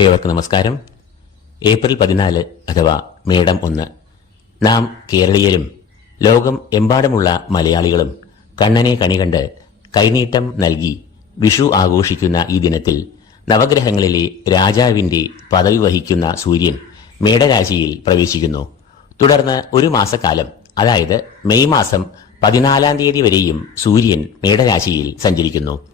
ഏവർക്കും നമസ്കാരം. ഏപ്രിൽ പതിനാല് അഥവാ മേടം ഒന്ന്. നാം കേരളീയരും ലോകം എമ്പാടുമുള്ള മലയാളികളും കണ്ണനെ കണികണ്ട് കൈനീട്ടം നൽകി വിഷു ആഘോഷിക്കുന്ന ഈ ദിനത്തിൽ നവഗ്രഹങ്ങളിലെ രാജാവിന്റെ പദവി വഹിക്കുന്ന സൂര്യൻ മേടരാശിയിൽ പ്രവേശിക്കുന്നു. തുടർന്ന് ഒരു മാസക്കാലം അതായത് മെയ് മാസം പതിനാലാം തീയതി വരെയും സൂര്യൻ മേടരാശിയിൽ സഞ്ചരിക്കുന്നു.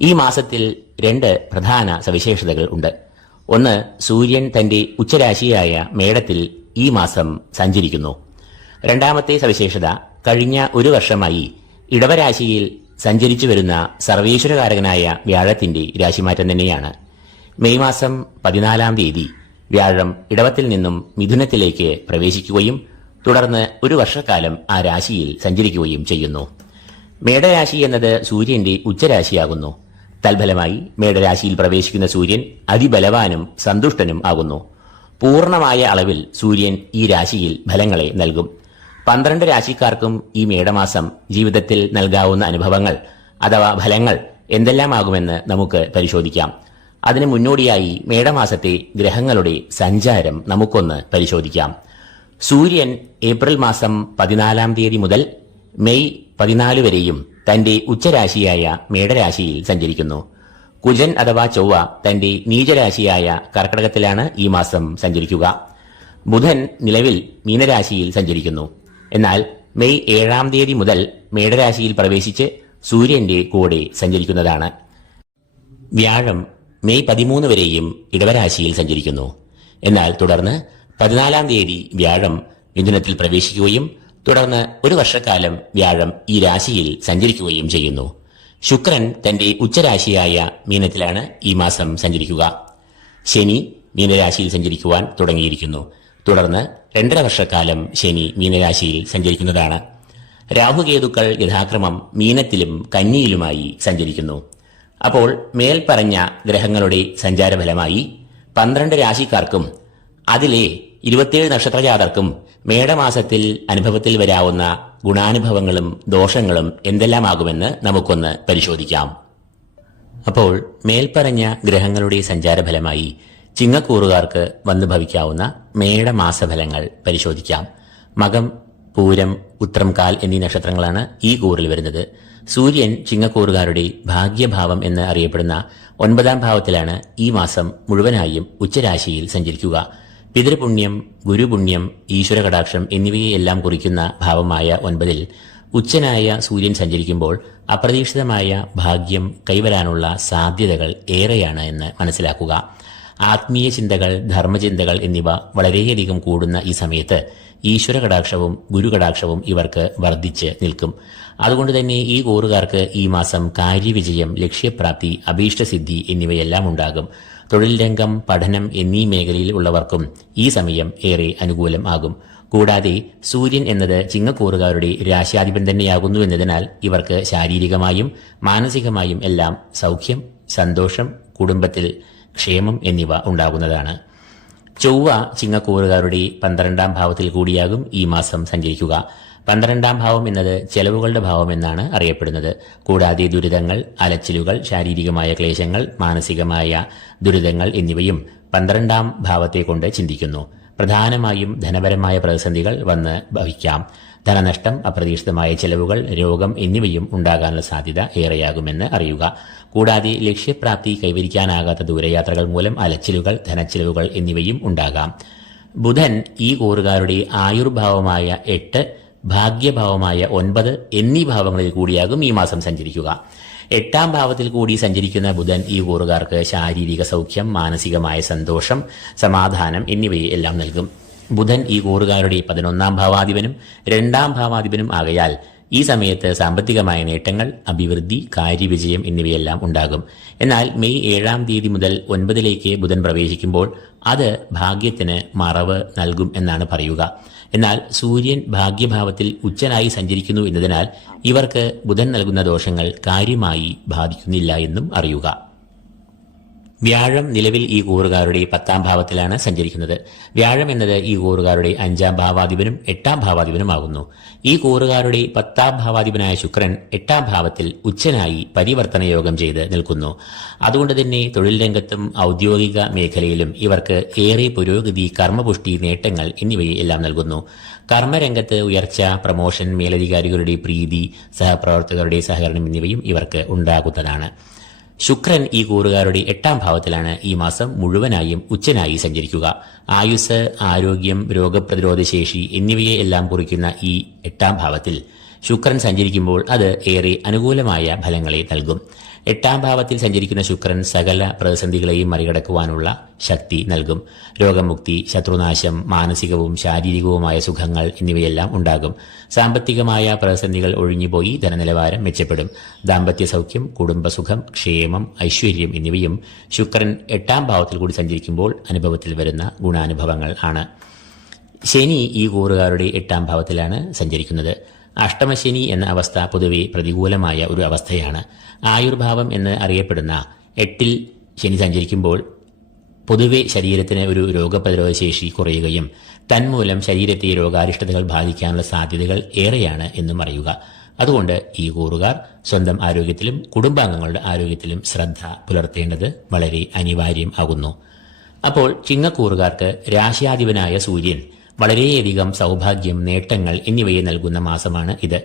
ഈ മാസത്തിൽ രണ്ട് പ്രധാന സവിശേഷതകൾ ഉണ്ട്. ഒന്ന് സൂര്യൻ തന്റെ ഉച്ചരാശിയായ മേടത്തിൽ ഈ മാസം സഞ്ചരിക്കുന്നു. രണ്ടാമത്തെ സവിശേഷത കഴിഞ്ഞ ഒരു വർഷമായി ഇടവരാശിയിൽ സഞ്ചരിച്ചു വരുന്ന സർവേശ്വരകാരകനായ വ്യാഴത്തിന്റെ രാശിമാറ്റം തന്നെയാണ്. മെയ് മാസം പതിനാലാം തീയതി വ്യാഴം ഇടവത്തിൽ നിന്നും മിഥുനത്തിലേക്ക് പ്രവേശിക്കുകയും തുടർന്ന് ഒരു വർഷക്കാലം ആ രാശിയിൽ സഞ്ചരിക്കുകയും ചെയ്യുന്നു. മേടരാശി എന്നത് സൂര്യന്റെ ഉച്ചരാശിയാകുന്നു. തൽഫലമായി മേടരാശിയിൽ പ്രവേശിക്കുന്ന സൂര്യൻ അതിബലവാനും സന്തുഷ്ടനും ആകുന്നു. പൂർണമായ അളവിൽ സൂര്യൻ ഈ രാശിയിൽ ഫലങ്ങളെ നൽകും. പന്ത്രണ്ട് രാശിക്കാർക്കും ഈ മേടമാസം ജീവിതത്തിൽ നൽകാവുന്ന അനുഭവങ്ങൾ അഥവാ ഫലങ്ങൾ എന്തെല്ലാമാകുമെന്ന് നമുക്ക് പരിശോധിക്കാം. അതിന് മുന്നോടിയായി മേടമാസത്തെ ഗ്രഹങ്ങളുടെ സഞ്ചാരം നമുക്കൊന്ന് പരിശോധിക്കാം. സൂര്യൻ ഏപ്രിൽ മാസം പതിനാലാം തീയതി മുതൽ മെയ് പതിനാല് വരെയും തന്റെ ഉച്ചരാശിയായ മേടരാശിയിൽ സഞ്ചരിക്കുന്നു. കുജൻ അഥവാ ചൊവ്വ തന്റെ നീചരാശിയായ കർക്കടകത്തിലാണ് ഈ മാസം സഞ്ചരിക്കുക. ബുധൻ നിലവിൽ മീനരാശിയിൽ സഞ്ചരിക്കുന്നു. എന്നാൽ മെയ് ഏഴാം തീയതി മുതൽ മേടരാശിയിൽ പ്രവേശിച്ച് സൂര്യന്റെ കൂടെ സഞ്ചരിക്കുന്നതാണ്. വ്യാഴം മെയ് പതിമൂന്ന് വരെയും ഇടവരാശിയിൽ സഞ്ചരിക്കുന്നു. എന്നാൽ തുടർന്ന് പതിനാലാം തീയതി വ്യാഴം മിഥുനത്തിൽ പ്രവേശിക്കുകയും തുടർന്ന് ഒരു വർഷക്കാലം വ്യാഴം ഈ രാശിയിൽ സഞ്ചരിക്കുകയും ചെയ്യുന്നു. ശുക്രൻ തന്റെ ഉച്ചരാശിയായ മീനത്തിലാണ് ഈ മാസം സഞ്ചരിക്കുക. ശനി മീനരാശിയിൽ സഞ്ചരിക്കുവാൻ തുടങ്ങിയിരിക്കുന്നു. തുടർന്ന് രണ്ടര വർഷക്കാലം ശനി മീനരാശിയിൽ സഞ്ചരിക്കുന്നതാണ്. രാഹുകേതുക്കൾ യഥാക്രമം മീനത്തിലും കന്നിയിലുമായി സഞ്ചരിക്കുന്നു. അപ്പോൾ മേൽപ്പറഞ്ഞ ഗ്രഹങ്ങളുടെ സഞ്ചാരഫലമായി പന്ത്രണ്ട് രാശിക്കാർക്കും അതിലെ ഇരുപത്തിയേഴ് നക്ഷത്രജാതർക്കും മേടമാസത്തിൽ അനുഭവത്തിൽ വരാവുന്ന ഗുണാനുഭവങ്ങളും ദോഷങ്ങളും എന്തെല്ലാമാകുമെന്ന് നമുക്കൊന്ന് പരിശോധിക്കാം. അപ്പോൾ മേൽപ്പറഞ്ഞ ഗ്രഹങ്ങളുടെ സഞ്ചാരഫലമായി ചിങ്ങക്കൂറുകാർക്ക് വന്നു ഭവിക്കാവുന്ന മേടമാസഫലങ്ങൾ പരിശോധിക്കാം. മകം പൂരം ഉത്രംകാൽ എന്നീ നക്ഷത്രങ്ങളാണ് ഈ കൂറിൽ വരുന്നത്. സൂര്യൻ ചിങ്ങക്കൂറുകാരുടെ ഭാഗ്യഭാവം എന്ന് അറിയപ്പെടുന്ന ഒൻപതാം ഭാവത്തിലാണ് ഈ മാസം മുഴുവനായും ഉച്ചരാശിയിൽ സഞ്ചരിക്കുക. പിതൃപുണ്യം ഗുരുപുണ്യം ഈശ്വര കടാക്ഷം എന്നിവയെല്ലാം കുറിക്കുന്ന ഭാവമായ ഒൻപതിൽ ഉച്ചനായ സൂര്യൻ സഞ്ചരിക്കുമ്പോൾ അപ്രതീക്ഷിതമായ ഭാഗ്യം കൈവരാനുള്ള സാധ്യതകൾ ഏറെയാണ് എന്ന് മനസ്സിലാക്കുക. ആത്മീയ ചിന്തകൾ ധർമ്മചിന്തകൾ എന്നിവ വളരെയധികം കൂടുന്ന ഈ സമയത്ത് ഈശ്വര കടാക്ഷവും ഗുരുകടാക്ഷവും ഇവർക്ക് വർദ്ധിച്ച് നിൽക്കും. അതുകൊണ്ട് തന്നെ ഈ കൂറുകാർക്ക് ഈ മാസം കാര്യവിജയം ലക്ഷ്യപ്രാപ്തി അഭീഷ്ടസിദ്ധി എന്നിവയെല്ലാം ഉണ്ടാകും. തൊഴിൽ രംഗം പഠനം എന്നീ മേഖലയിൽ ഉള്ളവർക്കും ഈ സമയം ഏറെ അനുകൂലം ആകും. കൂടാതെ സൂര്യൻ എന്നത് ചിങ്ങക്കൂറുകാരുടെ രാശാധിപൻ തന്നെയാകുന്നു എന്നതിനാൽ ഇവർക്ക് ശാരീരികമായും മാനസികമായും എല്ലാം സൗഖ്യം സന്തോഷം കുടുംബത്തിൽ ക്ഷേമം എന്നിവ ഉണ്ടാകുന്നതാണ്. ചൊവ്വ ചിങ്ങക്കൂറുകാരുടെ പന്ത്രണ്ടാം ഭാവത്തിൽ കൂടിയാകും ഈ മാസം സഞ്ചരിക്കുക. പന്ത്രണ്ടാം ഭാവം എന്നത് ചെലവുകളുടെ ഭാവം എന്നാണ് അറിയപ്പെടുന്നത്. കൂടാതെ ദുരിതങ്ങൾ അലച്ചിലുകൾ ശാരീരികമായ ക്ലേശങ്ങൾ മാനസികമായ ദുരിതങ്ങൾ എന്നിവയും പന്ത്രണ്ടാം ഭാവത്തെ കൊണ്ട് ചിന്തിക്കുന്നു. പ്രധാനമായും ധനപരമായ പ്രതിസന്ധികൾ വന്ന് ഭവിക്കാം. ധനനഷ്ടം അപ്രതീക്ഷിതമായ ചെലവുകൾ രോഗം എന്നിവയും ഉണ്ടാകാനുള്ള സാധ്യത ഏറെയാകുമെന്ന് അറിയുക. കൂടാതെ ലക്ഷ്യപ്രാപ്തി കൈവരിക്കാനാകാത്ത ദൂരയാത്രകൾ മൂലം അലച്ചിലുകൾ ധനച്ചിലവുകൾ എന്നിവയും ഉണ്ടാകാം. ബുധൻ ഈ കൂറുകാരുടെ ആയുർഭാവമായ എട്ട് ഭാഗ്യഭാവമായ ഒൻപത് എന്നീ ഭാവങ്ങളിൽ കൂടിയാകും ഈ മാസം സഞ്ചരിക്കുക. എട്ടാം ഭാവത്തിൽ കൂടി സഞ്ചരിക്കുന്ന ബുധൻ ഈ കൂറുകാർക്ക് ശാരീരിക സൗഖ്യം മാനസികമായ സന്തോഷം സമാധാനം എന്നിവയെ എല്ലാം നൽകും. ബുധൻ ഈ കൂറുകാരുടെ പതിനൊന്നാം ഭാവാധിപനും രണ്ടാം ഭാവാധിപനും ആകയാൽ ഈ സമയത്ത് സാമ്പത്തികമായ നേട്ടങ്ങൾ അഭിവൃദ്ധി കാര്യവിജയം എന്നിവയെല്ലാം ഉണ്ടാകും. എന്നാൽ മെയ് ഏഴാം തീയതി മുതൽ ഒൻപതിലേക്ക് ബുധൻ പ്രവേശിക്കുമ്പോൾ അത് ഭാഗ്യത്തിന് മറവ് നൽകും എന്നാണ് പറയുക. എന്നാൽ സൂര്യൻ ഭാഗ്യഭാവത്തിൽ ഉച്ചനായി സഞ്ചരിക്കുന്നു എന്നതിനാൽ ഇവർക്ക് ബുധൻ നൽകുന്ന ദോഷങ്ങൾ കാര്യമായി ബാധിക്കുന്നില്ല എന്നും അറിയുക. വ്യാഴം നിലവിൽ ഈ കൂറുകാരുടെ പത്താം ഭാവത്തിലാണ് സഞ്ചരിക്കുന്നത്. വ്യാഴം എന്നത് ഈ കൂറുകാരുടെ അഞ്ചാം ഭാവാധിപനും എട്ടാം ഭാവാധിപനുമാകുന്നു. ഈ കൂറുകാരുടെ പത്താം ഭാവാധിപനായ ശുക്രൻ എട്ടാം ഭാവത്തിൽ ഉച്ചനായി പരിവർത്തന യോഗം ചെയ്ത് നിൽക്കുന്നു. അതുകൊണ്ട് തന്നെ തൊഴിൽ രംഗത്തും ഔദ്യോഗിക മേഖലയിലും ഇവർക്ക് ഏറെ പുരോഗതി കർമ്മപുഷ്ടി നേട്ടങ്ങൾ എന്നിവയെ എല്ലാം നൽകുന്നു. കർമ്മരംഗത്ത് ഉയർച്ച പ്രമോഷൻ മേലധികാരികളുടെ പ്രീതി സഹപ്രവർത്തകരുടെ സഹകരണം എന്നിവയും ഇവർക്ക് ഉണ്ടാകുന്നതാണ്. ശുക്രൻ ഈ കൂറുകാരുടെ എട്ടാം ഭാവത്തിലാണ് ഈ മാസം മുഴുവനായും ഉച്ചനായി സഞ്ചരിക്കുക. ആയുസ് ആരോഗ്യം രോഗപ്രതിരോധ ശേഷി എന്നിവയെ എല്ലാം കുറിക്കുന്ന ഈ എട്ടാം ഭാവത്തിൽ ശുക്രൻ സഞ്ചരിക്കുമ്പോൾ അത് ഏറെ അനുകൂലമായ ഫലങ്ങളെ നൽകും. എട്ടാം ഭാവത്തിൽ സഞ്ചരിക്കുന്ന ശുക്രൻ സകല പ്രതിസന്ധികളെയും മറികടക്കുവാനുള്ള ശക്തി നൽകും. രോഗമുക്തി ശത്രുനാശം മാനസികവും ശാരീരികവുമായ സുഖങ്ങൾ എന്നിവയെല്ലാം ഉണ്ടാകും. സാമ്പത്തികമായ പ്രതിസന്ധികൾ ഒഴിഞ്ഞുപോയി ധനനിലവാരം മെച്ചപ്പെടും. ദാമ്പത്യ സൗഖ്യം കുടുംബസുഖം ക്ഷേമം ഐശ്വര്യം എന്നിവയും ശുക്രൻ എട്ടാം ഭാവത്തിൽ കൂടി സഞ്ചരിക്കുമ്പോൾ അനുഭവത്തിൽ വരുന്ന ഗുണാനുഭവങ്ങൾ ആണ്. ശനി ഈ കൂറുകാരുടെ എട്ടാം ഭാവത്തിലാണ് സഞ്ചരിക്കുന്നത്. അഷ്ടമശനി എന്ന അവസ്ഥ പൊതുവെ പ്രതികൂലമായ ഒരു അവസ്ഥയാണ്. ആയുർഭാവം എന്ന് അറിയപ്പെടുന്ന എട്ടിൽ ശനി സഞ്ചരിക്കുമ്പോൾ പൊതുവെ ശരീരത്തിന് ഒരു രോഗപ്രതിരോധ ശേഷി കുറയുകയും തന്മൂലം ശരീരത്തെ രോഗാരിഷ്ടതകൾ ബാധിക്കാനുള്ള സാധ്യതകൾ ഏറെയാണ് എന്നും അറിയുക അതുകൊണ്ട് ഈ കൂറുകാർ സ്വന്തം ആരോഗ്യത്തിലും കുടുംബാംഗങ്ങളുടെ ആരോഗ്യത്തിലും ശ്രദ്ധ പുലർത്തേണ്ടത് വളരെ അനിവാര്യം ആകുന്നു അപ്പോൾ ചിങ്ങക്കൂറുകാർക്ക് രാശിയാധിപനായ സൂര്യൻ വളരെയധികം സൗഭാഗ്യം നേട്ടങ്ങൾ എന്നിവയെ നൽകുന്ന മാസമാണ് ഇത്.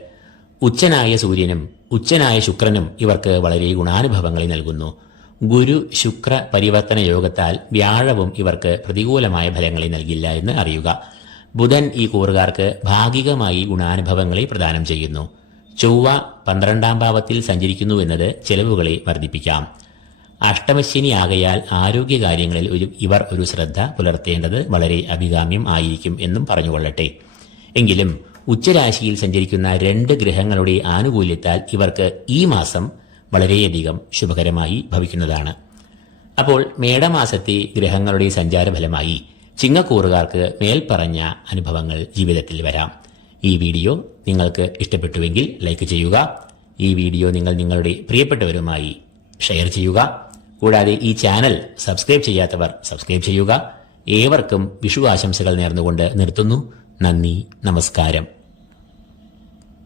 ഉച്ചനായ സൂര്യനും ഉച്ചനായ ശുക്രനും ഇവർക്ക് വളരെ ഗുണാനുഭവങ്ങളെ നൽകുന്നു. ഗുരു ശുക്ര പരിവർത്തന യോഗത്താൽ വ്യാഴവും ഇവർക്ക് പ്രതികൂലമായ ഫലങ്ങളെ നൽകില്ല എന്ന് അറിയുക. ബുധൻ ഈ കൂറുകാർക്ക് ഭാഗികമായി ഗുണാനുഭവങ്ങളെ പ്രദാനം ചെയ്യുന്നു. ചൊവ്വ പന്ത്രണ്ടാം ഭാവത്തിൽ സഞ്ചരിക്കുന്നു എന്നത് ചെലവുകളെ വർദ്ധിപ്പിക്കാം. അഷ്ടമശനി ആകയാൽ ആരോഗ്യകാര്യങ്ങളിൽ ഒരു ഇവർ ഒരു ശ്രദ്ധ പുലർത്തേണ്ടത് വളരെ അഭികാമ്യം ആയിരിക്കും എന്നും പറഞ്ഞുകൊള്ളട്ടെ. എങ്കിലും ഉച്ചരാശിയിൽ സഞ്ചരിക്കുന്ന രണ്ട് ഗ്രഹങ്ങളുടെ ആനുകൂല്യത്താൽ ഇവർക്ക് ഈ മാസം വളരെയധികം ശുഭകരമായി ഭവിക്കുന്നതാണ്. അപ്പോൾ മേടമാസത്തെ ഗ്രഹങ്ങളുടെ സഞ്ചാരഫലമായി ചിങ്ങക്കൂറുകാർക്ക് മേൽപ്പറഞ്ഞ അനുഭവങ്ങൾ ജീവിതത്തിൽ വരാം. ഈ വീഡിയോ നിങ്ങൾക്ക് ഇഷ്ടപ്പെട്ടുവെങ്കിൽ ലൈക്ക് ചെയ്യുക. ഈ വീഡിയോ നിങ്ങൾ നിങ്ങളുടെ പ്രിയപ്പെട്ടവരുമായി ഷെയർ ചെയ്യുക. കൂടാതെ ഈ ചാനൽ സബ്സ്ക്രൈബ് ചെയ്യാത്തവർ സബ്സ്ക്രൈബ് ചെയ്യുക. ഏവർക്കും വിഷു ആശംസകൾ നേർന്നുകൊണ്ട് നിർത്തുന്നു. നന്ദി നമസ്കാരം.